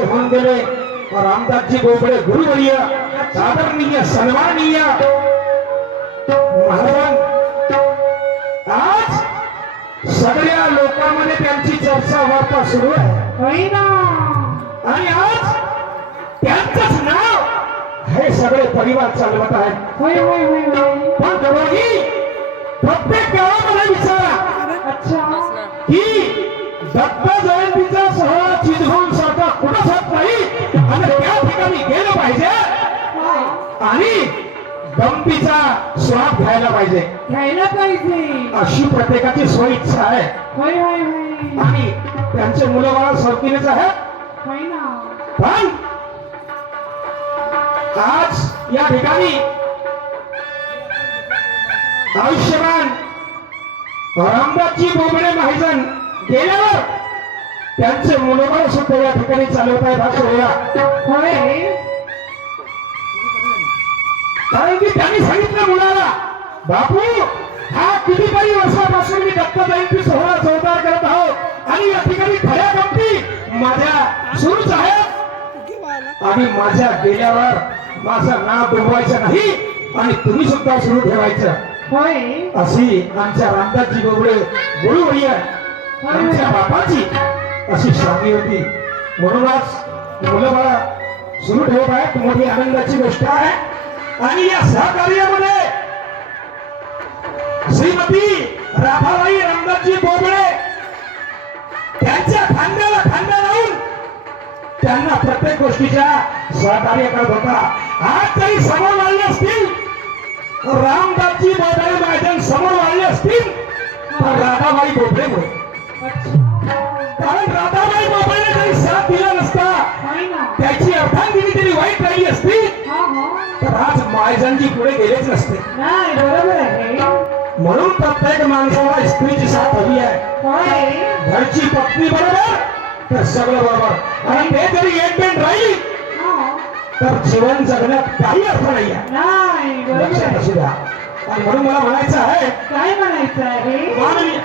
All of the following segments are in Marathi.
असे होऊन गेले रामदासजी बोबडे गुरुवर्य आदरणीय सन्माननीय महाराज आज सगळ्या लोकांमध्ये त्यांची चर्चा वार्ता सुरू आहे आणि आज त्यांचंच नाव हे सगळे परिवार चालवत आहेत पण दरोही प्रत्येक गावामध्ये विचारा की दत्त जयंतीचा सोहळा चिजघून सारखा कुठंच होत नाही आणि त्या ठिकाणी गेलं पाहिजे आणि गमतीचा स्वाद घ्यायला पाहिजे अशी प्रत्येकाची सोय इच्छा आहे आणि त्यांचे मुलं बाळ सरकीनेच आहेत पण आज या ठिकाणी आयुष्यमान रामदासजी बोबडे महाजन गेल्यावर त्यांचे मुलबाळ सुद्धा या ठिकाणी चालवत आहेत हा सोहळा कारण की त्यांनी सांगितलं मुलाला बापू हा कितीतरी वर्षापासून मी दत्त जयंती सोहळा जोरदार करत आहोत आणि या ठिकाणी खऱ्या गमती माझ्या सुरूच आहेत आणि माझ्या गेल्यावर माझं नाव डुबवायचं नाही आणि तुम्ही सुद्धा सुरू ठेवायचं अशी आमच्या रामदासजी बोबडे गुरुवर्य आमच्या बापाची अशी शांती होती म्हणूनच मुलं बाळा सुरू ठेवत आहेत मोठी आनंदाची गोष्ट आहे आणि या सहकार्यामध्ये श्रीमती राधाबाई रामदासजी बोबडे त्यांच्या खांद्याला खांदा लावून त्यांना प्रत्येक गोष्टीच्या सहकार्य करत होता आज तरी समोर वाढले असतील रामदासजी बोबडे महाजन समोर वाढले असतील तर राधाबाई बोबडेमुळे कारण राधाबाई बोबडेने जरी साथ दिला नसता त्याची अर्धांगिनी तरी वाईट राहिली असती तर आज महाजनजी पुढे गेलेच नसते म्हणून प्रत्येक माणसाला स्त्रीची साथ हवी आहे घरची पत्नी बरोबर तर सगळं बरोबर आणि ते जरी एकमेन राहील तर जीवन जगण्यात काही अर्थ नाही आहे लक्षात असू द्या आणि म्हणून मला म्हणायचं आहे काय म्हणायचं आहे माननीय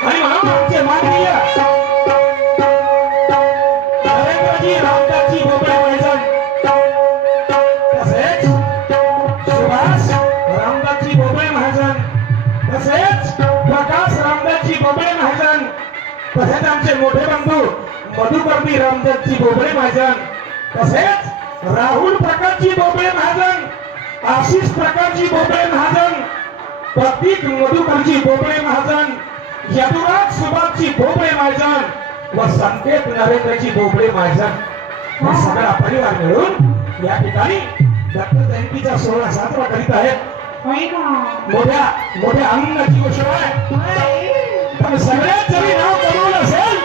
आणि म्हणून आमचे माननीय नरेंद्रजी रामदासजी बोबडे महाजन तसेच सुभाष रामदासजी बोबडे महाजन तसेच प्रकाश रामदासजी बोबडे महाजन तसेच आमचे मोठे बंधू मधुकरजी रामदासजी बोबडे महाजन तसेच राहुल प्रकाशजी बोबडे महाजन आशिष प्रकाशजी बोबडे महाजन प्रतीक मधुकरजी बोबडे महाजन यदुराज सुभाषजी बोबडे महाजन व संकेत नरेंद्रजी बोबडे महाजन हा सगळा परिवार मिळून या ठिकाणी दत्त जयंतीचा सोहळा साजरा करीत आहेत मोठ्या मोठ्या आनंदाची गोष्ट आहे पण सगळ्यात जरी नाव कमवलं असेल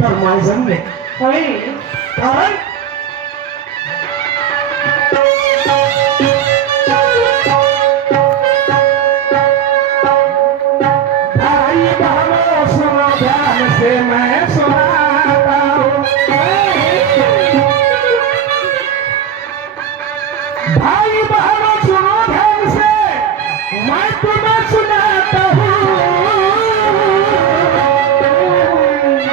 तर महाजनने कारण मैं सुनाता हूँ भाई बहनों सुनो ध्यान से मैं तुम्हें सुनाता हूँ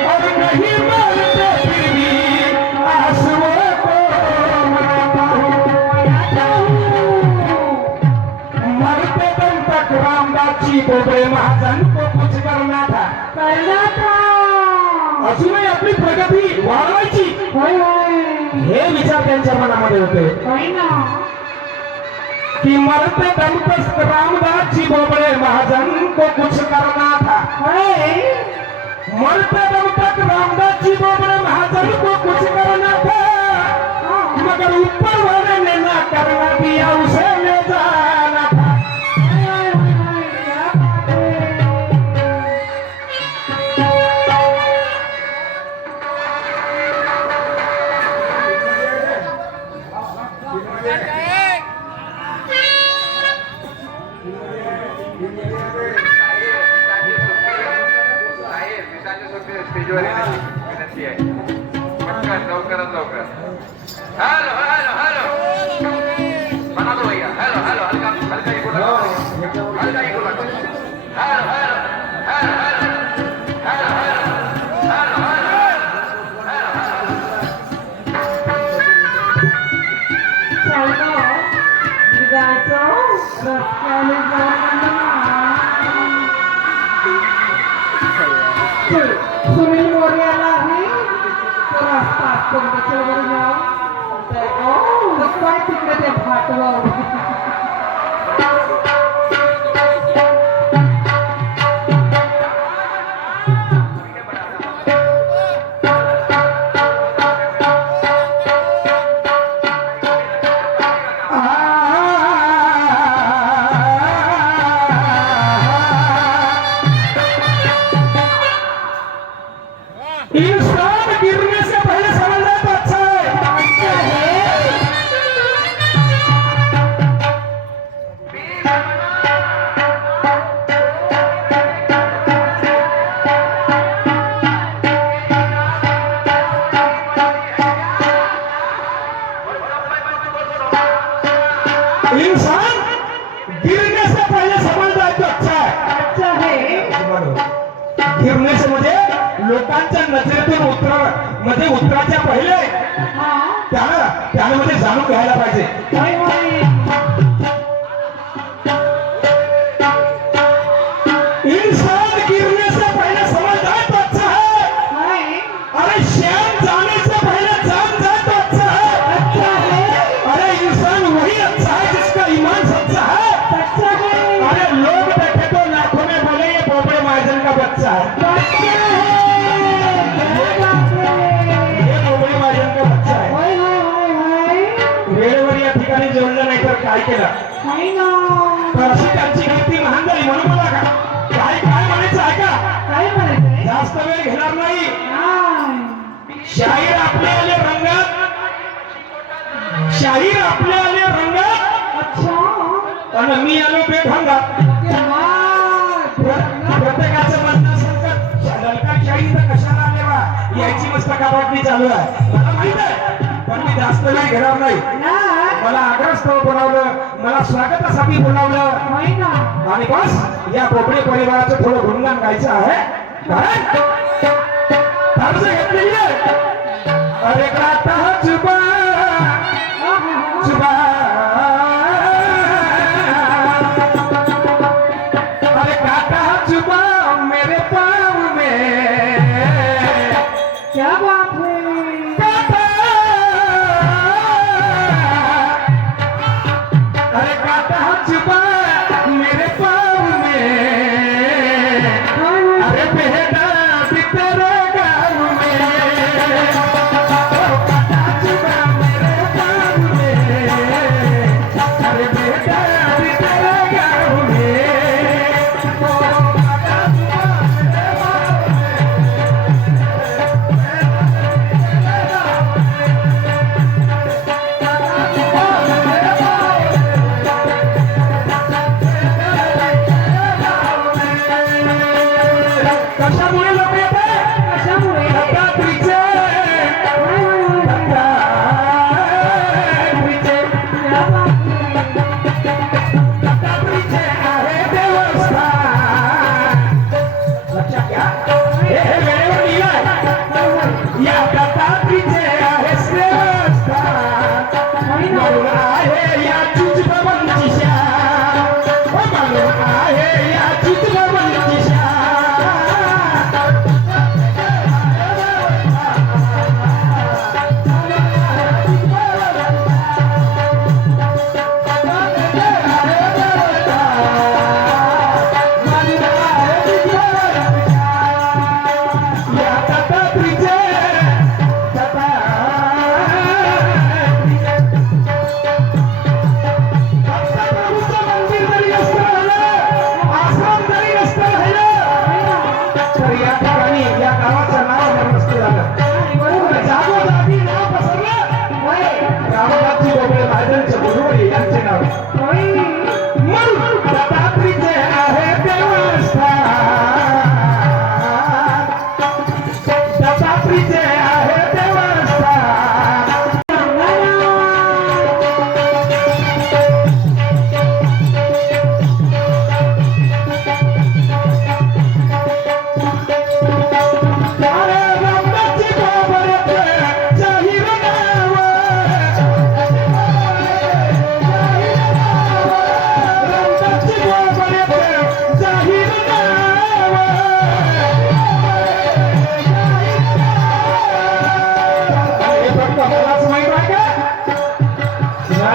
और नहीं मरते फिर भी आंसुओं को मनाता हूँ मरते दम तक रामदासजी बोबडे महाजन को कुछ करना था अजूनही आपली प्रगती वाढवायची हे विचार त्यांच्या मनामध्ये होते कि मरते दम तक रामदासजी बोबडे महाजन को कुछ करना था मरते दम तक रामदासजी बोबडे महाजन को कुछ करना था मगर ऊपर वाले ने ना करना दिया उसे ले जाना था स्टेजवर विनंती आहे पटकन लवकरात जायचं रस्त्याने सुनील मोर्याला आहे तो रस्ता असतो त्याच्यावर जाऊ काय तिकडे ते भाटवं इंसान गिरने से पहले समझना तो अच्छा है। इंसान गिरने से पहले समझना तो अच्छा है। गिरने से म्हणजे लोकांच्या नजरेतून मध्ये उतराच्या पहिले त्याला मध्ये जाणून घ्यायला पाहिजे। इंसान गिरने से पहले समझ आए तो अच्छा है। अरे शैन जाने से पहले जान जाए तो अच्छा है। अरे इंसान वही अच्छा है जिसका ईमान सच्चा है। अरे लोग देखे तो लाखों में बोले ये बोबड़े महाजन का बच्चा है। वेळेवर या ठिकाणी जोडलं नाही तर काय केलं तर अशी त्यांची कीर्ती महान झाली म्हणून मला काय म्हणायचं आहे का जास्त वेळ घेणार नाही। शाहीर आपले आले रंगात आणि मी आलो बेढंगात। प्रत्येकाचं म्हणणं असेल ललकार शाही तर कशाला आले बा याची मस्तकाबाटणी चालू आहे मला माहित आहे पण मी जास्त वेळ घेणार नाही। मला आग्रहस्थळ बोलावलं मला स्वागतासाठी बोलावलं आणि बस या बोबडे परिवाराचं थोडं गुणगान गायचं आहे कारण घेतलेली आहे। अरे गाता जुबा जुबा अरे गाता जुबा मेरे पाँव में क्या बात है अरे गाता जुबा मेरे पाँव में अरे बेटा भी तेरे गाँव में गाता जुबा मेरे पाँव में अरे बेटा भी तेरे गाँव में गाता जुबा मेरे पाँव कशामुळे लोक येते दत्तात्रीचे आहे देवस्थान लक्षात घ्या हे वेळेवर लिहिलंय या दत्तात्रीचे आहे देवस्थान म्हणून आहे या चुचबाबांची शान म्हणून आहे या चुचबाबांची शान।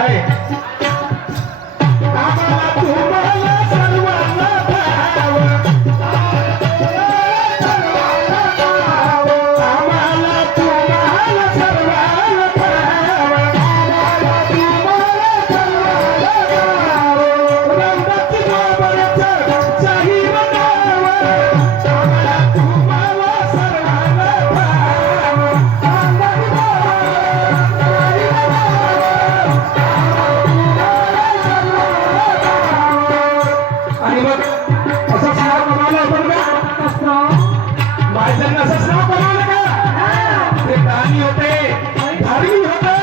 आहे आम्हाला तुम्हाला सर्वांना भाव आम्हाला तुम्हाला सर्वांना भाव रामदासजी बाबांचं जाहीर नाव आम्हाला तुम्हाला सर्वांना भाव आणि मग असंच नाव बनवलं आपण का बायजांना असंच नाव बनवलं का ते दानी होते धार्मिक होते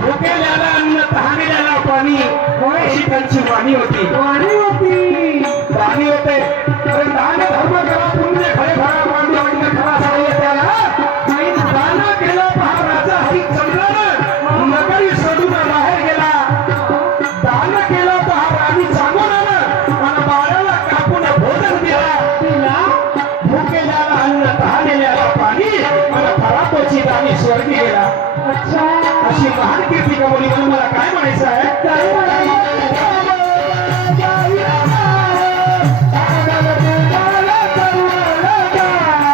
भुकेल्याला अन्न तहानेल्याला पाणी अशी त्यांची वाणी होती दानी होते अरे दान धर्म करा पुण्य खरे भरा मांडी वाटणं खरा साह्य त्याला दान केलं पहा राजा हरिश्चंद्रानं नगरी सोडून बाहेर गेला दान केलं पहा राणी चांगोरानं आणि बाळाला कापून भोजन दिला भुकेल्याला अन्न तहानेल्याला पाणी आणि खराबोची दानी स्वर्गी गेला अशी महान कीर्ती कमवली म्हणून मला काय म्हणायचं आहे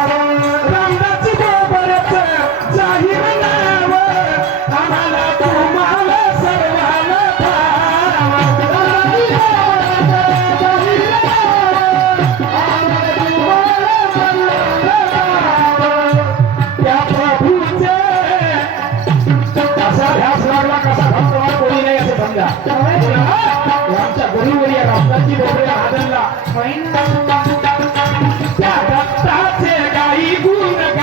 रामदासजी बाबांचं जाहीर नाव आम्हाला तुम्हाला सर्वांना त्या प्रभूचे कसा ध्यास लागला कसा भक्तवान कोणी नाही असं समजा आमच्या गुरुवर्य रामदासजी बोबडे महाजनला त्या दत्ताचे गाई गुणगान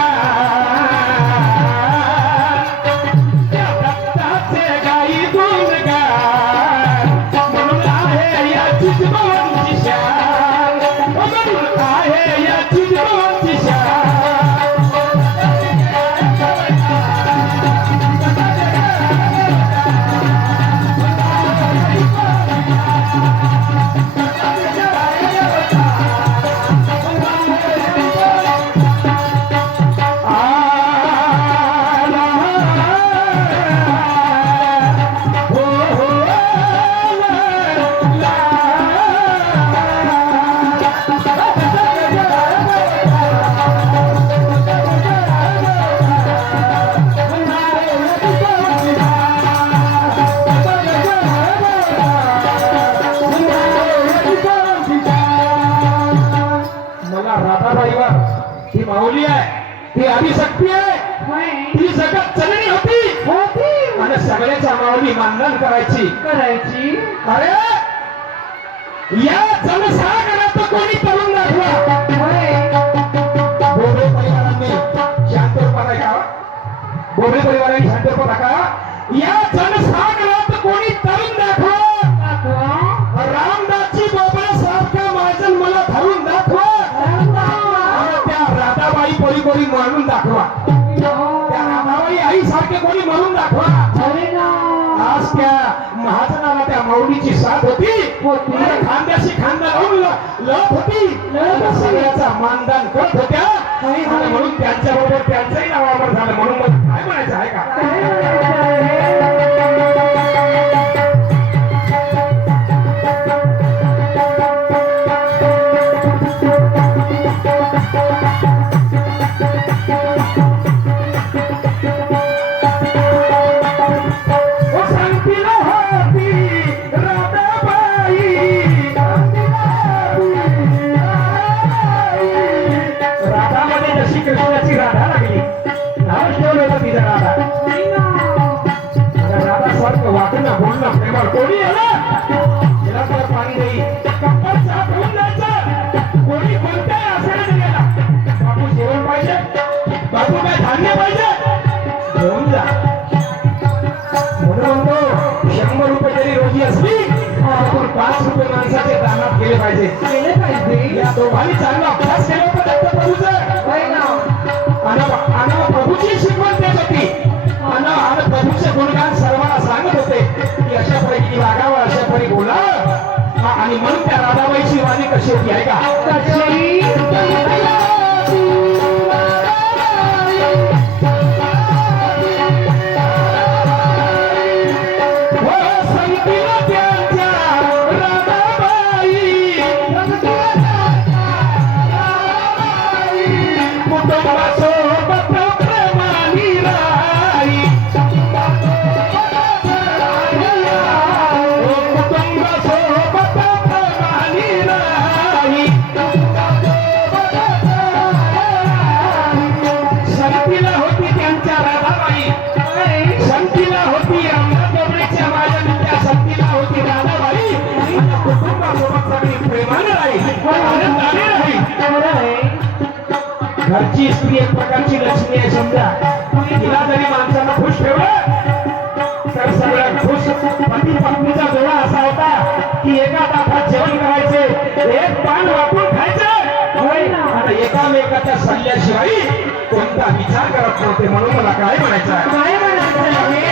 त्या दत्ताचे गाई गुणगान म्हणून आहे या चितमोहनची शान म्हणून आहे या चितमोहनची शान मला राधाबाईवर ही माऊली आहे ती आदिशक्ती आहे ती जगात चलनी होती आणि सगळ्याच्या माऊली मानधन करायची अरे या जनसागरात कोणी तरुण दाखवा बोबडे परिवारांनी शांतरूपा दाखवा बोबडे परिवारांनी शांतरूपा दाखवा या जनसागरात कोणी तरुण दाखवा रामदासजी बाबासारखा महाजन मला धरून दाखवा आणि त्या राधाबाई कोणी कोणी म्हणून दाखवा त्या राधाबाई आई सारखे कोणी म्हणून दाखवा आज त्या महाजनाला त्या माऊलीची साथ होती खांद्याशी खांदा लावून लढत होती सगळ्याचा मानदान करत होत्या आणि म्हणून त्यांच्या बरोबर त्यांचंही नावावर झालं म्हणून मग काय म्हणायचं आहे का कृष्णाची राधा लागली नाव ठेवलं होतं तिचा राधा सारखं वाटणं बोलणं प्रेमळ कोणी आलं गेला तर पाणी देई कप्पल चहा ठेवून द्यायचं कोणी कोणत्याही असेल गेला बापू जेवण पाहिजे बापू काय धान्य पाहिजे घेऊन जा म्हणून म्हणतो 100 रुपये जरी रोजी असली आपण 5 रुपये माणसाचे दानात केले पाहिजे या दोघांनी चांगला अभ्यास केला होता दत्त प्रभूचा आणि प्रभूची शिकवण देत होती आणि प्रभूचे गुणगान सर्वांना सांगत होते की अशा पैकी वागावं अशा परी बोला आणि म्हणून त्या राधाबाईची वाणी कशी होती आहे का हो घरची स्त्री एक प्रकारची लक्ष्मी आहे समजा. तिला जरी माणसानं खुश ठेवलं तर सगळं खुश. पती पत्नीचा जोडा असा होता की एका ताटात जेवण करायचे, एक पान वापरून खायचं आणि एकामेकाच्या सल्ल्याशिवाय कोणता विचार करत नव्हते. म्हणून मला काय म्हणायचं आहे, काय म्हणायचं आहे?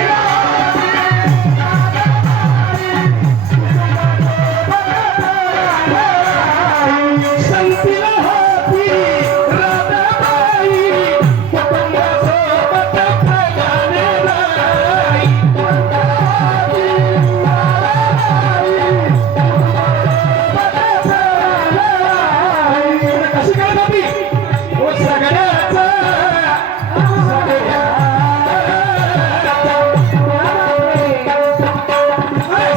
संतीला होती राधाबाई, कुटुंबासोबत प्रेमाने राई. कशी करत होती ओ सगळ्याचा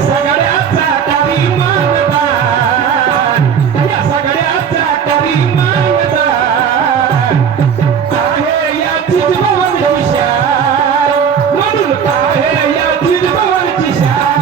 सगळ्याचा करी मानदार, या सगळ्याचा करी मानदार आहे या चिजभवनची शान. म्हणून आहे या चिजभवनची शान.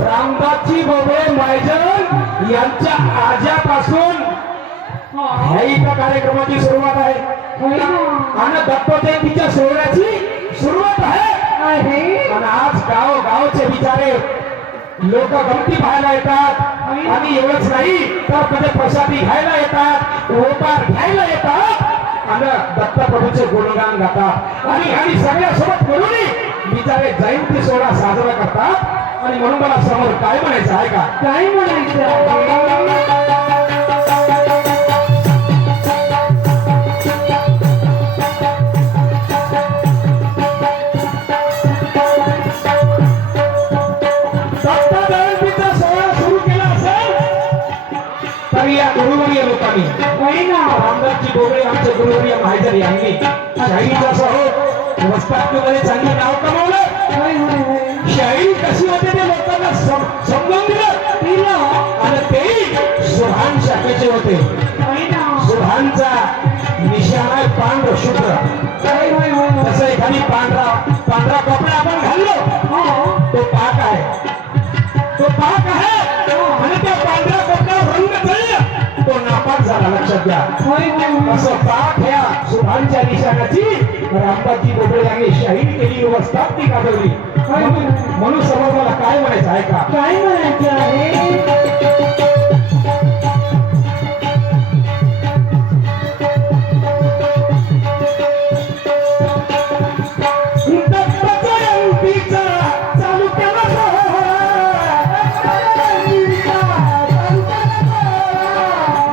रामदासजी बोबडे मायजन यांच्या आज्यापासून ह्या इथं कार्यक्रमाची सुरुवात आहे आणि दत्तजयंतीच्या सोहळ्याची सुरुवात आहे. आणि आज गावचे बिचारे लोक गमती पाहायला येतात आणि एवढंच नाही तर म्हणजे प्रसादी घ्यायला येतात, उपहार घ्यायला येतात आणि दत्तप्रभूचे गुणगान गातात आणि सगळ्यासोबत मिळून बिचारे जयंती सोहळा साजरा करतात. आणि म्हणून मला समोर काय म्हणायचं आहे का, काय म्हणायचं आहे? दत्तजयंतीचा सोहळा सुरू केला असेल तर या गुरुवर्य लोकांनी रामदासजी बोबडे आमचे गुरुवर्य महाजन यांनी शाहीचा सह वस्तात्मध्ये चांगले नाव कमावलं. शाही कशी होते ते लोकांना समजावून दिलं आणि ते सुभान शाखेचे होते. सुभानचा निशाणा आहे पांढर शुभ्र. तसं एखादी पांढरा कपडा आपण घाललो तो पाक आहे, तो पाक आहे आणि त्या पांढऱ्या कपड्यावर रंग चढला तो नापाक झाला. लक्षात घ्या, असं पाक ह्या सुभानच्या निशाणाची रामदासजी बोबडे यांनी शाही केली, व्यवस्थापनी गाजवली. म्हणून समोर मला काय म्हणायचं आहे का, काय म्हणायचं आहे? दत्तजयंतीचा चालू केला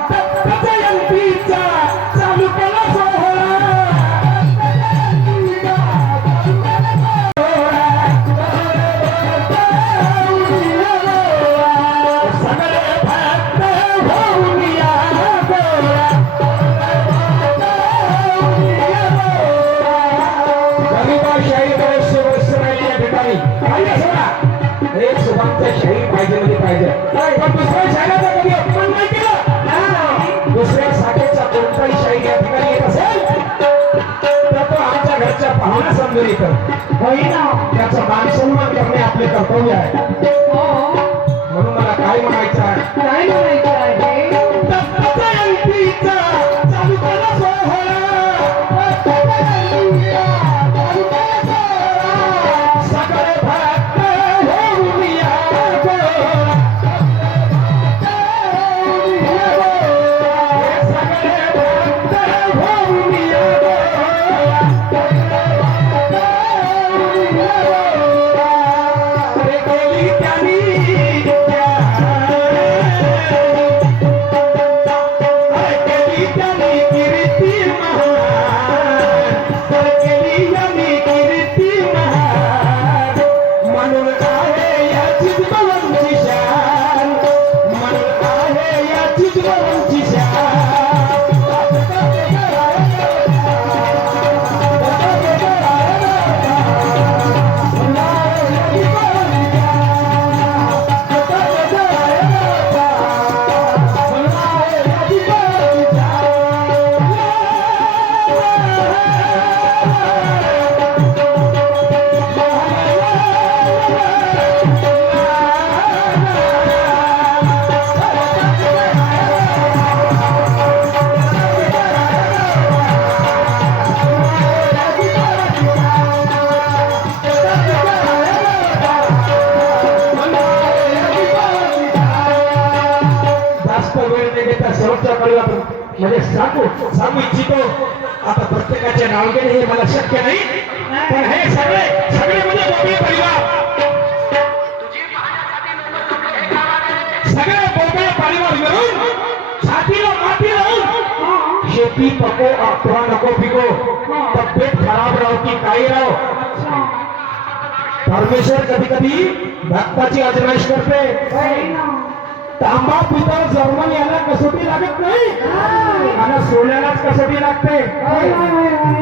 दत्तजयंतीचा चालू केला सगळे भक्त होऊन या एक सुभानचं शाहीर पाहिजे म्हणजे पाहिजे, पण दुसऱ्या शाहिराचा कधी अपमान नाही केला. दुसऱ्या शाखेचा कोणताही शाहीर या ठिकाणी येत असेल तर तो आमच्या घरच्या पाहुण्या समजून येतो. त्याचा मान सन्मान करणे आपले कर्तव्य आहे. म्हणून मला काय म्हणायचं आहे, काय म्हणायचं आहे? दत्तजयंतीचा चालू केला सोहळा. सगळे भक्त होऊन या सगळे भक्त होऊन या रे गोली त्यांनी म्हणजे सांगू इच्छितो. आता प्रत्येकाचे नाव घेणे हे मला शक्य नाही, पण हे सगळे म्हणजे बोबडे परिवार, सगळे बोबडे परिवार मिळून छातीला माती लावून शेती पको अथवा नको पिको, तब्येत खराब राहो की काही राहो, अच्छा. परमेश्वर कधी कधी भक्ताची आजमाइश करते. होय ना. तांबा पितळ जर्मन याला कसोटी लागत नाही आणि सोन्यालाच कसोटी लागते. होय, होय, होय, होय.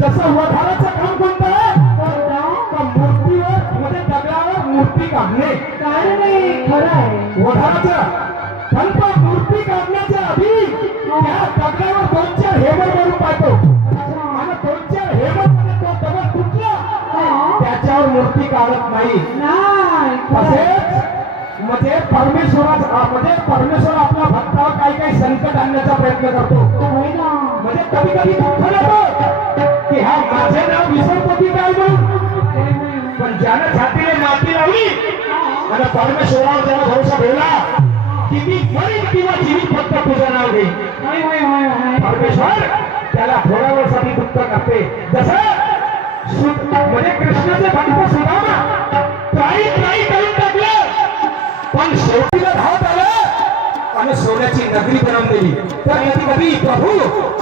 जसं वधाराचं काम कोणतं आहे? कोणतं? तर मूर्तीवर म्हणजे दगडावर मूर्ती काढणे काय नाही, खरं आहे. वधाराचं. पण तो मूर्ती काढण्याच्या आधी त्या दगडावर 2-4 हेमर मारून पाहतो अच्छा. आणि 2-4 हेमर मध्ये तो दगड तुटला हा. त्याच्यावर मूर्ती काढत नाही. नाही, खरं आहे. तसेच म्हणजे परमेश्वर आपल्या भक्तावर काही काही संकट आणण्याचा प्रयत्न करतो. होय ना. म्हणजे कधी कधी दुःख येतं की हा माझे नाव विसरतो की काय म्हणून, होय, होय. पण ज्यानं छातीने माती लावली आणि परमेश्वरावर ज्याला भरोसा ठेवला की मी मरीन किंवा जीवित फक्त तुझं नाव घेईन, होय, होय, होय, होय. परमेश्वर त्याला थोड्या वेळासाठी दुःख करते. जसं म्हणजे कृष्णाचे भक्त सुदामा त्राई करून टाकलं, पण शेवटीला धावत आलं आणि सोन्याची नगरी बनवून दिली. तर कधी कधी प्रभू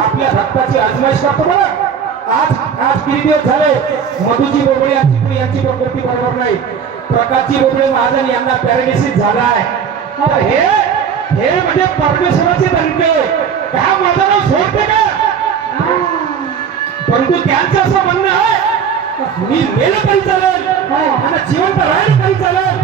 आपल्या भक्ताची आजमाइश करतो बघा. आज किती दिवस झाले मधुजी बोबडे यांची प्रकृती बरोबर नाही, प्रकाशजी बोबडे महाजन यांना पॅरालिसिस झाला आहे. तर हे म्हणजे परमेश्वराचे दंडे का माझं नाव सोडते का? परंतु त्यांचं असं म्हणणं आहे मी मेलं तरी चालेल आणि जिवंत राहिलं तरी चालेल,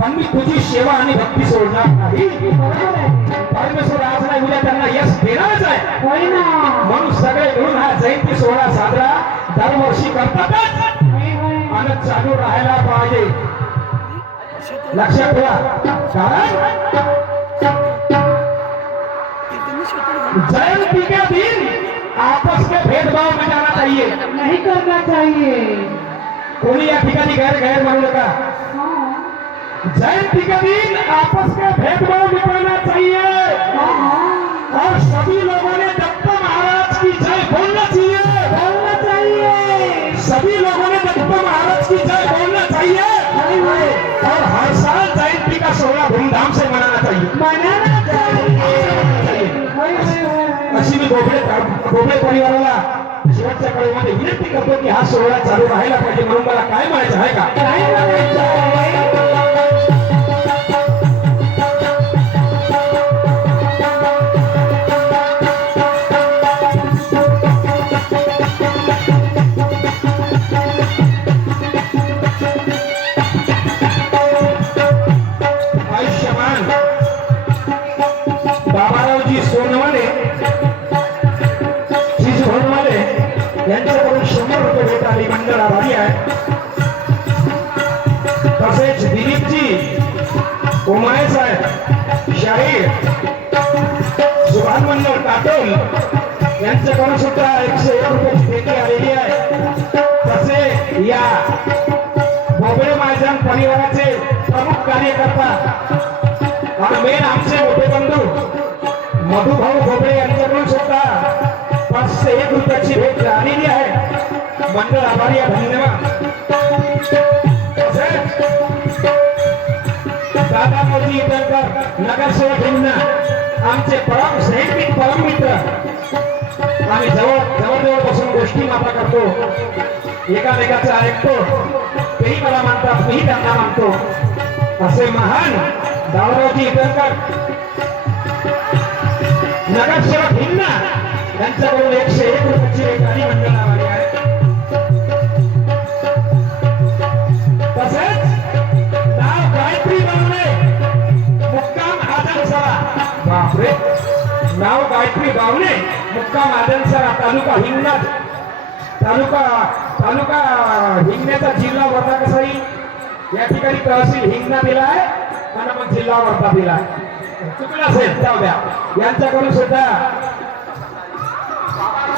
पण मी तुझी सेवा आणि भक्ती सोडणार नाही. बरोबर आहे. परमेश्वर आज नाही उद्या त्यांना यश देणारच आहे. होय ना. म्हणून सगळे मिळून हा जयंती सोहळा साजरा दरवर्षी करतातच होय, होय. आणि चालू राहायला पाहिजे. लक्षात ठेवा, कारण जयंती के दिन आपस में भेदभाव मिटाना चाहिए. नहीं करना चाहिए. कोणी या ठिकाणी गैर मानू नका. हाँ. जयंती के दिन आपस में भेदभाव मिटाना चाहिए हाँ, हाँ. और सभी लोगों ने दत्त महाराज की जय बोलना चाहिए. बोलना चाहिए. सभी लोगों ने दत्त महाराज की जय बोलना चाहिए होय, होय. और हर साल जयंती का सोहळा धूमधाम से मनाना चाहिए. बनाना चाहिए. होय, होय, होय, होय. अशी मी बोबडे परिवाराला शेवटच्या काळामध्ये विनंती करतो की हा सोहळा चालू राहायला पाहिजे. म्हणून मला काय म्हणायचं आहे का? काय म्हणायचं आहे? आयुष्यमान बाबारावजी सोनवाले झिजभरवाले यांच्याकडून 100 रुपये भेट आली. मंडळ आभारी आहे. तसेच दिलीपजी उमाय साहेब शाहीर सुभान मंडळ काटोल यांच्याकडून सुद्धा 101 रुपयाची देणगी आलेली आहे. तसे या बोबडे महाजन परिवाराचे प्रमुख कार्यकर्ता आणि मेन आमचे मोठे बंधू मधुभाऊ बोबडे यांच्याकडून सुद्धा 501 रुपयाची भेट आलेली आहे. मंडळ आभारी आहे. धन्यवाद. दादा मोदी इतरकर नगरसेवक हिंगणा आमचे परम मित्र. आम्ही जवळ बसून गोष्टी मात्र करतो, एकामेकाचं ऐकतो. तेही मला मानतात, मीही त्यांना मानतो. असे महान दादाजी इतरकर नगरसेवक हिंगणा यांच्याकडून 101 रुपयाची एक गाडी मंडळ आभारी आहे. तसेच नाव गायत्री बावणे मुक्काम आदनसरा. बापरे, नाव गायत्री बावणे मुक्काम आदनसरा तालुका हिंगणा. तालुका हिंगण्याचा जिल्हा वर्धा कसाई. या ठिकाणी तहसील हिंगणा दिलाय आणि मग जिल्हा वर्धा दिलाय. चुकलं असेल जाऊ द्या. यांच्याकडून सुद्धा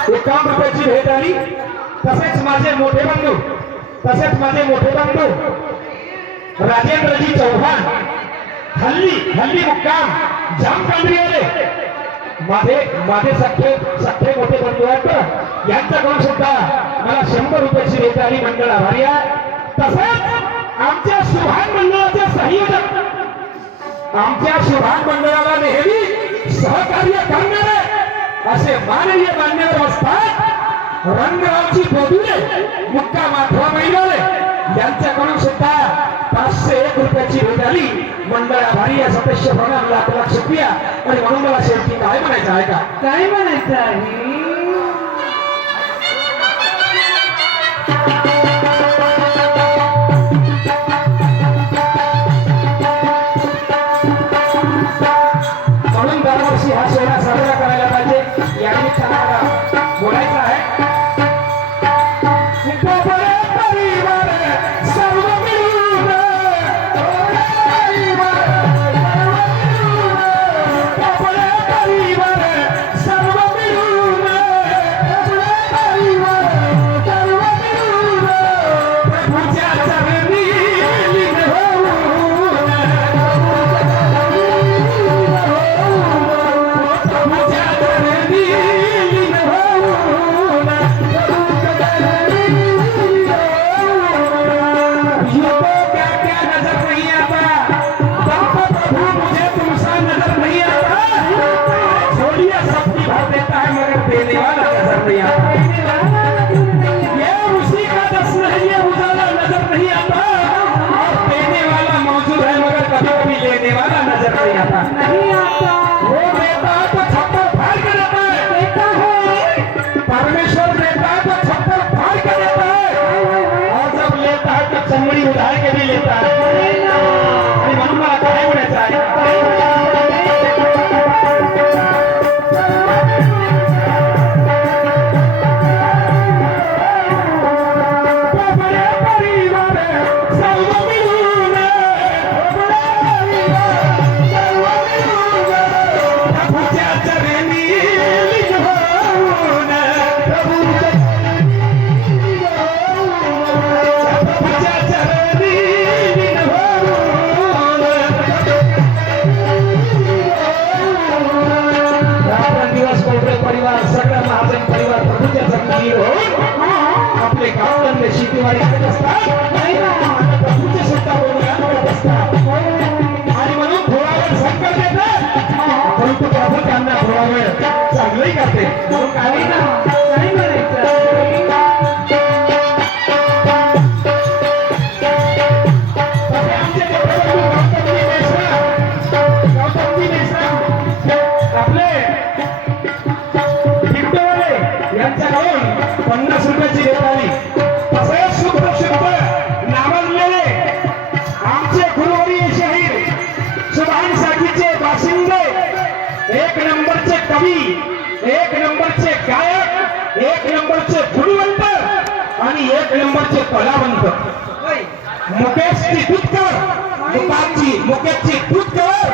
51 रुपयाची भेट आली. तसेच माझे मोठे बंधू राजेंद्रजी चौहान हल्ली मुक्काम जामकांद्रीवाले माझे माझे सख्खे मोठे बंधू आहेत ना, यांच्याकडून सुद्धा मला 100 रुपयाची भेट आली. मंडळ आभारी आहे. तसंच आमच्या शुभान मंडळाचे संयोजक, आमच्या शुभान मंडळाला नेहमी सहकार्य करणारे असे माननीय मान्यवर असतात रंगरावची बोधुले मुक्काम आठवा महिन्याले, यांच्याकडून सुद्धा 501 रुपयाची भेट आली. मंडळ आभारी आहे. सदस्य प्रणाम, लाख लाख शुक्रिया. आणि म्हणून मला शेवटी काय म्हणायचं आहे का? काय म्हणायचं आहे? म्हणून दरवर्षी हा सोहळा साजरा करायला पाहिजे. या निमित्तानं बोलायचं आहे. गोबरे परिवार सर्व मिळून, गोबरे परिवार सर्व मिळून, प्रभूच्या चरणी लीन होऊन, प्रभूच्या चरणी लीन होऊन, ये तो क्या क्या नजर नहीं आता, तब तो प्रभु मुझे तुमसा नजर नहीं आता. छोड़िए सबकी भर देता है मगर देने वाला नजर नहीं आता. ये उसी का जश्न है, ये उजाला नजर नहीं आता. और देने वाला मौजूद है मगर कभी कभी लेने वाला नजर नहीं आता. नहीं आता. वो देता है तो छप्पर फाड़ के देता है. देता है. परमेश्वर देता है तो छप्पर फाड़ के देता है. और जब लेता है तो चमड़ी उधार के भी लेता है. आणि म्हणून मला काय म्हणायचं आहे? गोबरे परिवार सर्व मिळून, गोबरे परिवार सर्व मिळून, प्रभूच्या चरणी लीन होऊन, प्रभूच्या चरणी लीन होऊन. रात्रंदिवस गोबरे परिवार, सगळा महाजन परिवार प्रभूच्या चरणी लीन होऊन आपले गावधंदे शेतीवाडी करत असतात. आणि प्रभूचे सुद्धा गुणगान करत असतात. आणि म्हणून थोडा वेळ संकट देतात, परंतु प्रभू त्यांना थोडा वेळ चांगलंही करते. म्हणून काही ना काय म्हणायचं आहे? तसे आमचे मोठे बंधू गौतमजी मेश्राम आपले टिपटोवाले यांच्याकडून 50 रुपयाची भेट आली. तसेच सुप्रसिद्ध नावाजलेले आमचे गुरुवर्य शाहीर सुभान साखीचे बाशिंदे, 1 नंबरचे कवी, 1 नंबरचे गायक, 1 नंबरचे गुणवंत आणि 1 नंबरचे कलावंत मुकेशजी दूधकर, मुकेशजी दूधकर,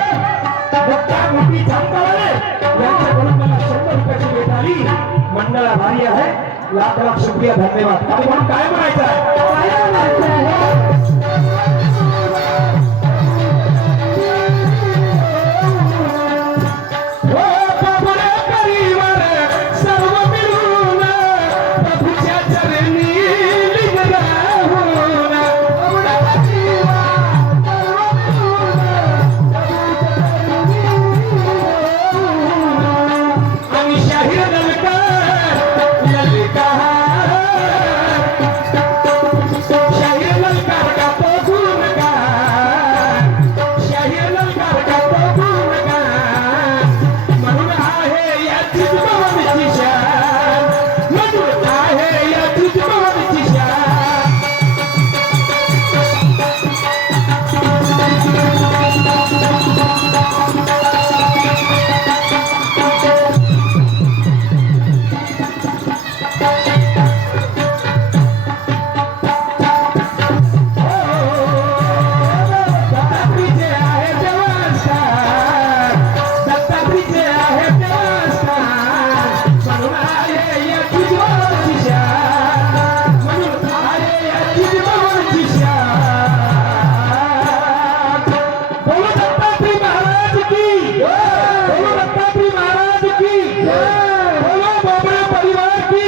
मुक्ता मोठी झांकावाले यांच्याकडून मला 100 रुपयाची भेट आली. मंडळ आभारी आहे. लाख लाख शुक्रिया, धन्यवाद. आणि म्हणून काय म्हणायचं आहे? काय म्हणायचं आहे? हो गोबरे परिवार सर्व मिळून, प्रभूच्या चरणी लीन राहून, गोबरे परिवार सर्व मिळून, आणि शाहीर ललकार ललकार, शाहीर ललकार गातो गुणगान, शाहीर ललकार गातो गुणगान. म्हणून आहे या जिजबाबाची शान, म्हणून आहे या जिजबाबाची शान. दत्तात्रीचे आहे देवस्थान, दत्तात्रीचे आहे देवस्थान. म्हणून आहे या जिजबाबाची शान, म्हणून आहे या जिजबाबाची शान. बोलो दत्तात्री महाराज की, बोलो दत्तात्री महाराज बोला बोबडे परिवार की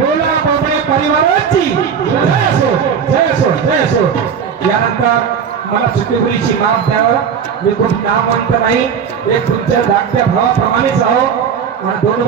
बोला बोबडे परिवाराची जय असो जय असो जय असो. यानंतर मला चुकीभुलीची माफ द्यावं. मी खूप नामवंत नाही, एक तुमच्या धाकट्या भावाप्रमाणेच आहो आणि दोन